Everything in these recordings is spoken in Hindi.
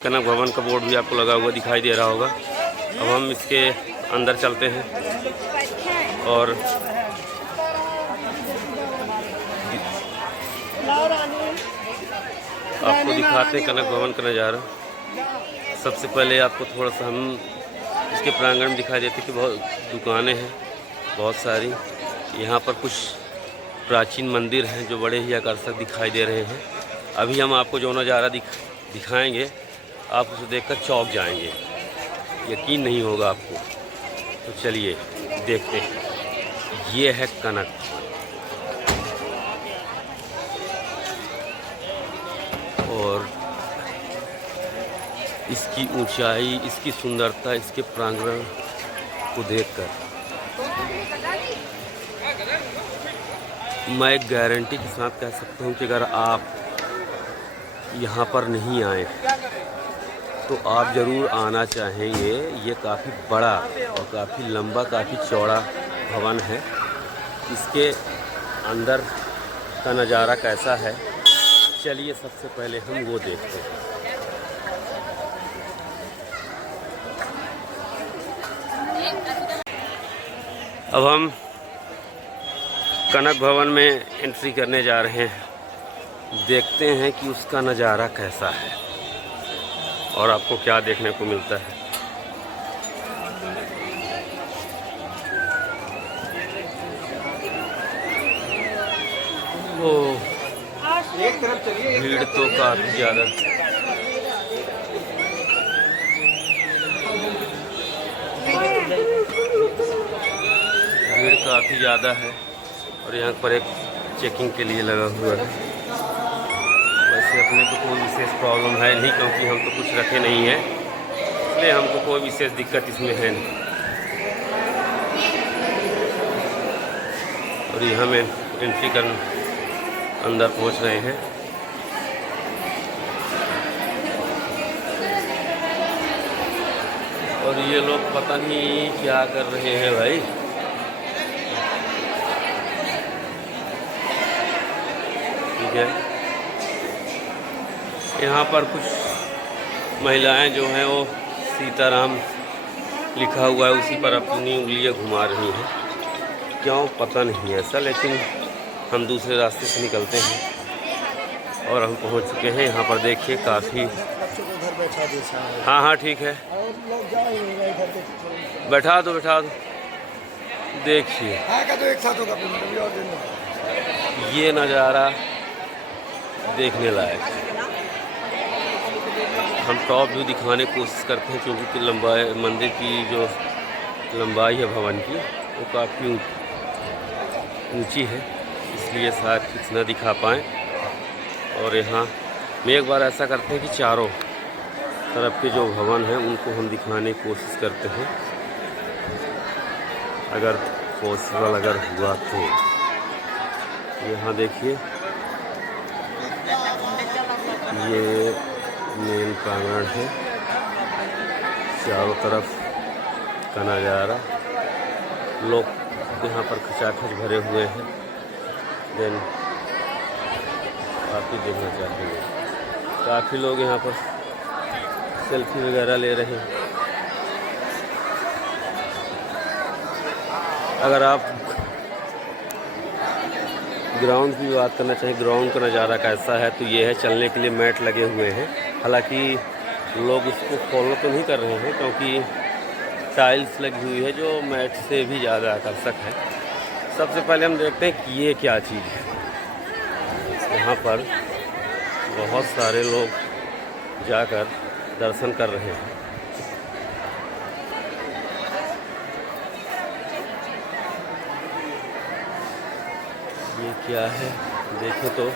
कनक भवन का बोर्ड भी आपको लगा हुआ दिखाई दे रहा होगा। अब हम इसके अंदर चलते हैं और आपको दिखाते हैं कनक भवन का नज़ारा। सबसे पहले आपको थोड़ा सा हम इसके प्रांगण में दिखाई देते कि बहुत दुकानें हैं, बहुत सारी। यहाँ पर कुछ प्राचीन मंदिर हैं जो बड़े ही आकर्षक दिखाई दे रहे हैं। अभी हम आपको जो नज़ारा दिखाएंगे आप उसे देखकर चौंक जाएंगे, यकीन नहीं होगा आपको। तो चलिए देखते हैं। ये है कनक और इसकी ऊंचाई, इसकी सुंदरता, इसके प्रांगण को देखकर मैं एक गारंटी के साथ कह सकता हूँ कि अगर आप यहाँ पर नहीं आए तो आप ज़रूर आना चाहेंगे। ये काफ़ी बड़ा और काफ़ी लंबा, काफ़ी चौड़ा भवन है। इसके अंदर का नज़ारा कैसा है, चलिए सबसे पहले हम वो देखते हैं। अब हम कनक भवन में एंट्री करने जा रहे हैं। देखते हैं कि उसका नज़ारा कैसा है और आपको क्या देखने को मिलता है। वो भीड़ तो काफ़ी ज़्यादा, भीड़ काफ़ी ज़्यादा है और यहाँ पर एक चेकिंग के लिए लगा हुआ है। वैसे अपने को कोई विशेष प्रॉब्लम है नहीं, क्योंकि हम तो कुछ रखे नहीं हैं, इसलिए हमको कोई विशेष दिक्कत इसमें है नहीं। और यहाँ में एंट्री कर अंदर पहुँच रहे हैं। और ये लोग पता नहीं क्या कर रहे हैं भाई। ठीक है, यहाँ पर कुछ महिलाएं जो हैं वो सीताराम लिखा हुआ है उसी पर अपनी उंगलियां घुमा रही हैं। क्यों पता नहीं ऐसा, लेकिन हम दूसरे रास्ते से निकलते हैं और हम पहुंच चुके हैं। यहाँ पर देखिए काफ़ी, हाँ ठीक है, बैठा दो। देखिए ये नज़ारा देखने लायक है। हम टॉप व्यू दिखाने की कोशिश करते हैं, क्योंकि लंबाई, मंदिर की जो लंबाई है भवन की, वो काफ़ी ऊंची है, इसलिए शायद कुछ न दिखा पाएँ। और यहाँ में एक बार ऐसा करते हैं कि चारों तरफ के जो भवन हैं उनको हम दिखाने की कोशिश करते हैं, अगर पॉसिबल अगर हुआ तो। यहाँ देखिए ये मेन प्रांगण है, चारों तरफ का नज़ारा, लोग यहाँ पर खचाखच भरे हुए हैं। देन काफ़ी देखना चाहेंगे, काफ़ी लोग यहाँ पर सेल्फी वगैरह ले रहे हैं। अगर आप ग्राउंड की बात करना चाहिए, ग्राउंड का नज़ारा कैसा है, तो ये है चलने के लिए मैट लगे हुए हैं। हालांकि लोग इसको फॉलो तो नहीं कर रहे हैं, क्योंकि टाइल्स लगी हुई है जो मैट से भी ज़्यादा आकर्षक है। सबसे पहले हम देखते हैं कि ये क्या चीज़ है। यहाँ पर बहुत सारे लोग जाकर दर्शन कर रहे हैं। ये क्या है देखें तो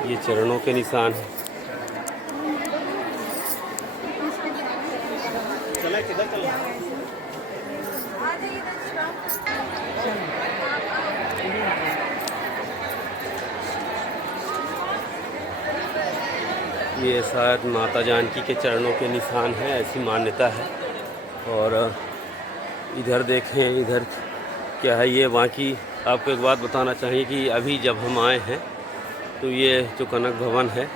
ये चरणों के निशान हैं। ये शायद माता जानकी के चरणों के निशान हैं, ऐसी मान्यता है। और इधर देखें, इधर क्या है ये। बाकी आपको एक बात बताना चाहिए कि अभी जब हम आए हैं तो ये जो कनक भवन है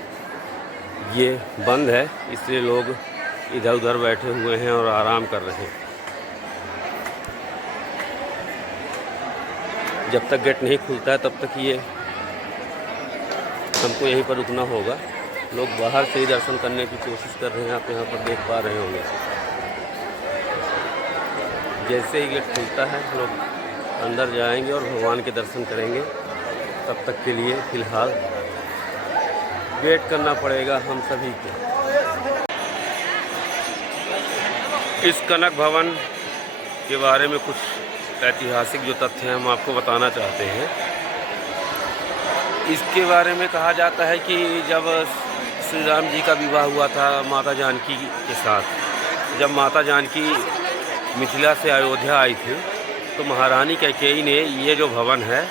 ये बंद है, इसलिए लोग इधर उधर बैठे हुए हैं और आराम कर रहे हैं। जब तक गेट नहीं खुलता है तब तक ये हमको यहीं पर रुकना होगा। लोग बाहर से ही दर्शन करने की कोशिश कर रहे हैं, आप यहाँ पर देख पा रहे होंगे। जैसे ही गेट खुलता है लोग अंदर जाएंगे और भगवान के दर्शन करेंगे। तब तक के लिए फ़िलहाल वेट करना पड़ेगा हम सभी को। इस कनक भवन के बारे में कुछ ऐतिहासिक जो तथ्य हैं हम आपको बताना चाहते हैं। इसके बारे में कहा जाता है कि जब श्री राम जी का विवाह हुआ था माता जानकी के साथ, जब माता जानकी मिथिला से अयोध्या आई थी तो महारानी कैकेयी ने ये जो भवन है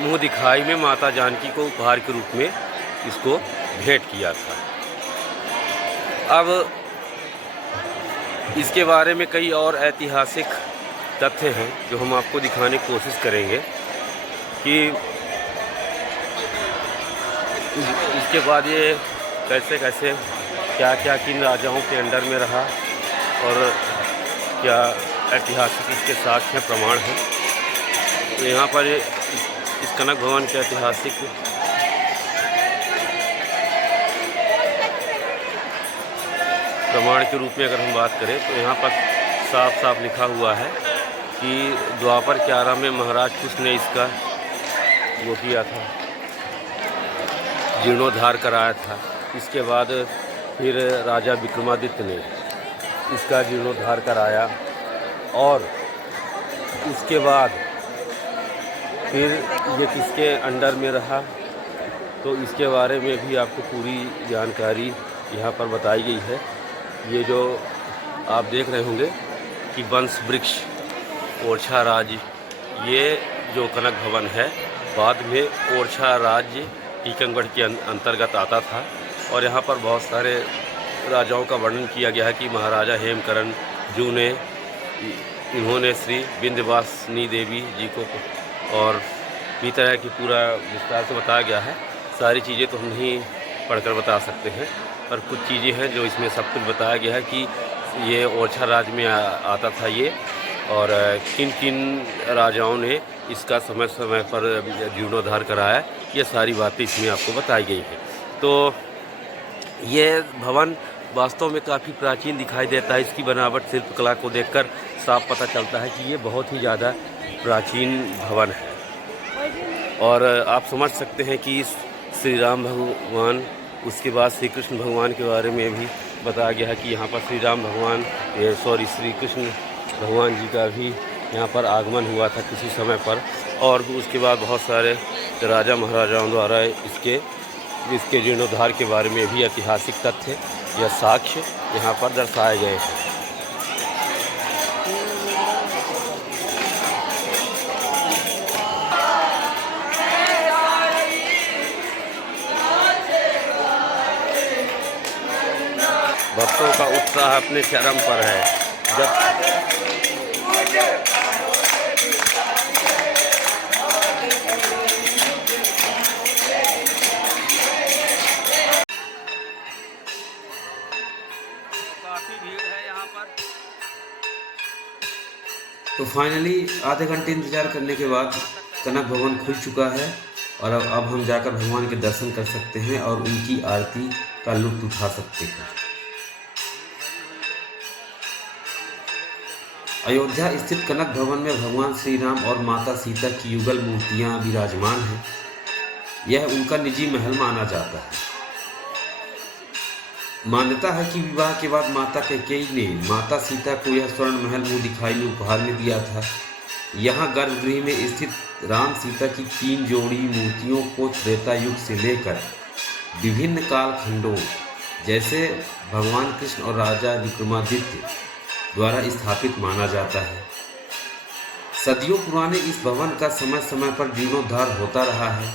मुँह दिखाई में माता जानकी को उपहार के रूप में इसको भेंट किया था। अब इसके बारे में कई और ऐतिहासिक तथ्य हैं जो हम आपको दिखाने की कोशिश करेंगे कि इसके बाद ये कैसे कैसे क्या क्या किन राजाओं के अंडर में रहा और क्या ऐतिहासिक इसके साक्ष्य प्रमाण हैं। तो यहाँ पर इस कनक भवन के ऐतिहासिक प्रमाण के रूप में अगर हम बात करें तो यहाँ पर साफ साफ लिखा हुआ है कि द्वापर 11 में महाराज कुश ने इसका वो किया था, जीर्णोद्धार कराया था। इसके बाद फिर राजा विक्रमादित्य ने इसका जीर्णोद्धार कराया और उसके बाद फिर ये किसके अंडर में रहा, तो इसके बारे में भी आपको पूरी जानकारी यहाँ पर बताई गई है। ये जो आप देख रहे होंगे कि वंश वृक्ष ओरछा राज्य, ये जो कनक भवन है बाद में ओरछा राज्य टीकमगढ़ के अंतर्गत आता था। और यहाँ पर बहुत सारे राजाओं का वर्णन किया गया है कि महाराजा हेमकरण जू ने इन्होंने श्री विंध्यवासिनी देवी जी को और इसी तरह की पूरा विस्तार से बताया गया है। सारी चीज़ें तो हम नहीं पढ़कर बता सकते हैं, पर कुछ चीज़ें हैं जो इसमें सब कुछ बताया गया है कि ये ओरछा राज्य में आता था ये, और किन किन राजाओं ने इसका समय समय पर जीर्णोद्धार कराया, ये सारी बातें इसमें आपको बताई गई है। तो ये भवन वास्तव में काफ़ी प्राचीन दिखाई देता है। इसकी बनावट शिल्पकला को देखकर साफ पता चलता है कि ये बहुत ही ज़्यादा प्राचीन भवन है। और आप समझ सकते हैं कि श्री राम भगवान, उसके बाद श्री कृष्ण भगवान के बारे में भी बताया गया है कि यहाँ पर श्री राम भगवान श्री कृष्ण भगवान जी का भी यहाँ पर आगमन हुआ था किसी समय पर। और उसके बाद बहुत सारे राजा महाराजाओं द्वारा इसके जीर्णोद्धार के बारे में भी ऐतिहासिक तथ्य या साक्ष्य यहाँ पर दर्शाए गए हैं। भक्तों का उत्साह अपने चरम पर है। काफ़ी भीड़ है यहाँ पर। तो फाइनली आधे घंटे इंतज़ार करने के बाद कनक भवन खुल चुका है और अब हम जाकर भगवान के दर्शन कर सकते हैं और उनकी आरती का लुत्फ़ उठा सकते हैं। अयोध्या स्थित कनक भवन में भगवान श्री राम और माता सीता की युगल मूर्तियां विराजमान हैं। यह उनका निजी महल माना जाता है। मान्यता है कि विवाह के बाद माता कैकेयी ने माता सीता को यह स्वर्ण महल मुँह दिखाई में उपहार में दिया था। यहाँ गर्भगृह में स्थित राम सीता की 3 जोड़ी मूर्तियों को त्रेता युग से लेकर विभिन्न कालखंडों जैसे भगवान कृष्ण और राजा विक्रमादित्य द्वारा स्थापित माना जाता है। सदियों पुराने इस भवन का समय समय पर जीर्णोद्धार होता रहा है।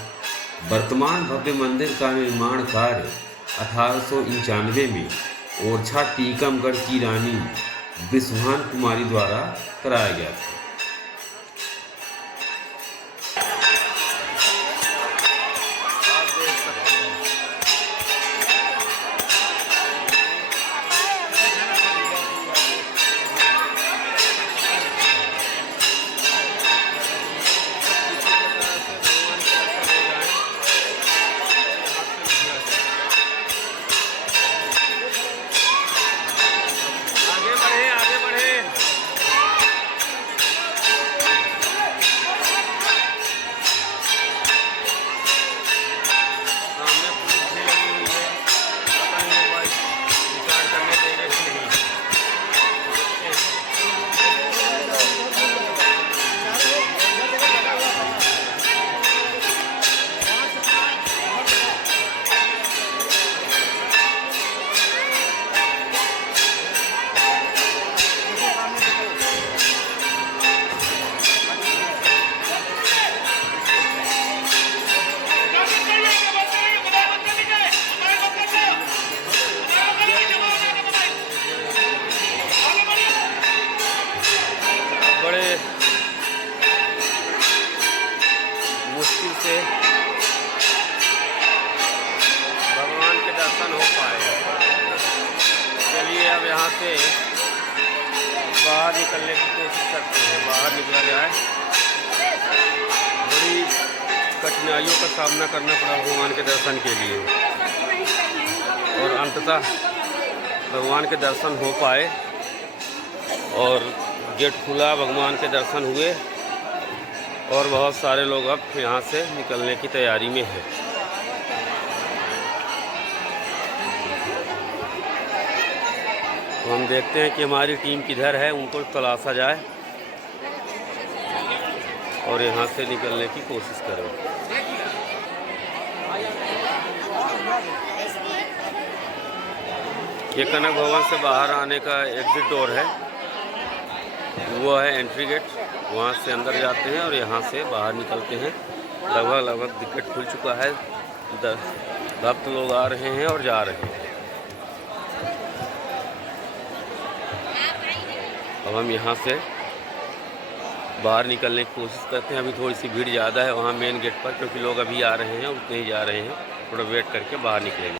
वर्तमान भव्य मंदिर का निर्माण कार्य 1891 में ओरछा टीकमगढ़ की रानी ब्रिसभान कुमारी द्वारा कराया गया था। मुश्किल से भगवान के दर्शन हो पाए। चलिए अब यहाँ से बाहर निकलने की कोशिश करते हैं, बाहर निकला जाए। बड़ी कठिनाइयों का सामना करना पड़ा भगवान के दर्शन के लिए, और अंततः भगवान के दर्शन हो पाए और गेट खुला, भगवान के दर्शन हुए और बहुत सारे लोग अब यहाँ से निकलने की तैयारी में हैं। तो हम देखते हैं कि हमारी टीम किधर है, उनको तलाशा जाए और यहाँ से निकलने की कोशिश करें। ये कनक भवन से बाहर आने का एग्जिट डोर है, वो है एंट्री गेट। वहाँ से अंदर जाते हैं और यहाँ से बाहर निकलते हैं। लगभग गेट खुल चुका है, भक्त लोग आ रहे हैं और जा रहे हैं। अब हम यहाँ से बाहर निकलने की कोशिश करते हैं। अभी थोड़ी सी भीड़ ज़्यादा है वहाँ मेन गेट पर, क्योंकि लोग अभी आ रहे हैं, उतने ही जा रहे हैं। थोड़ा वेट करके बाहर निकलेंगे।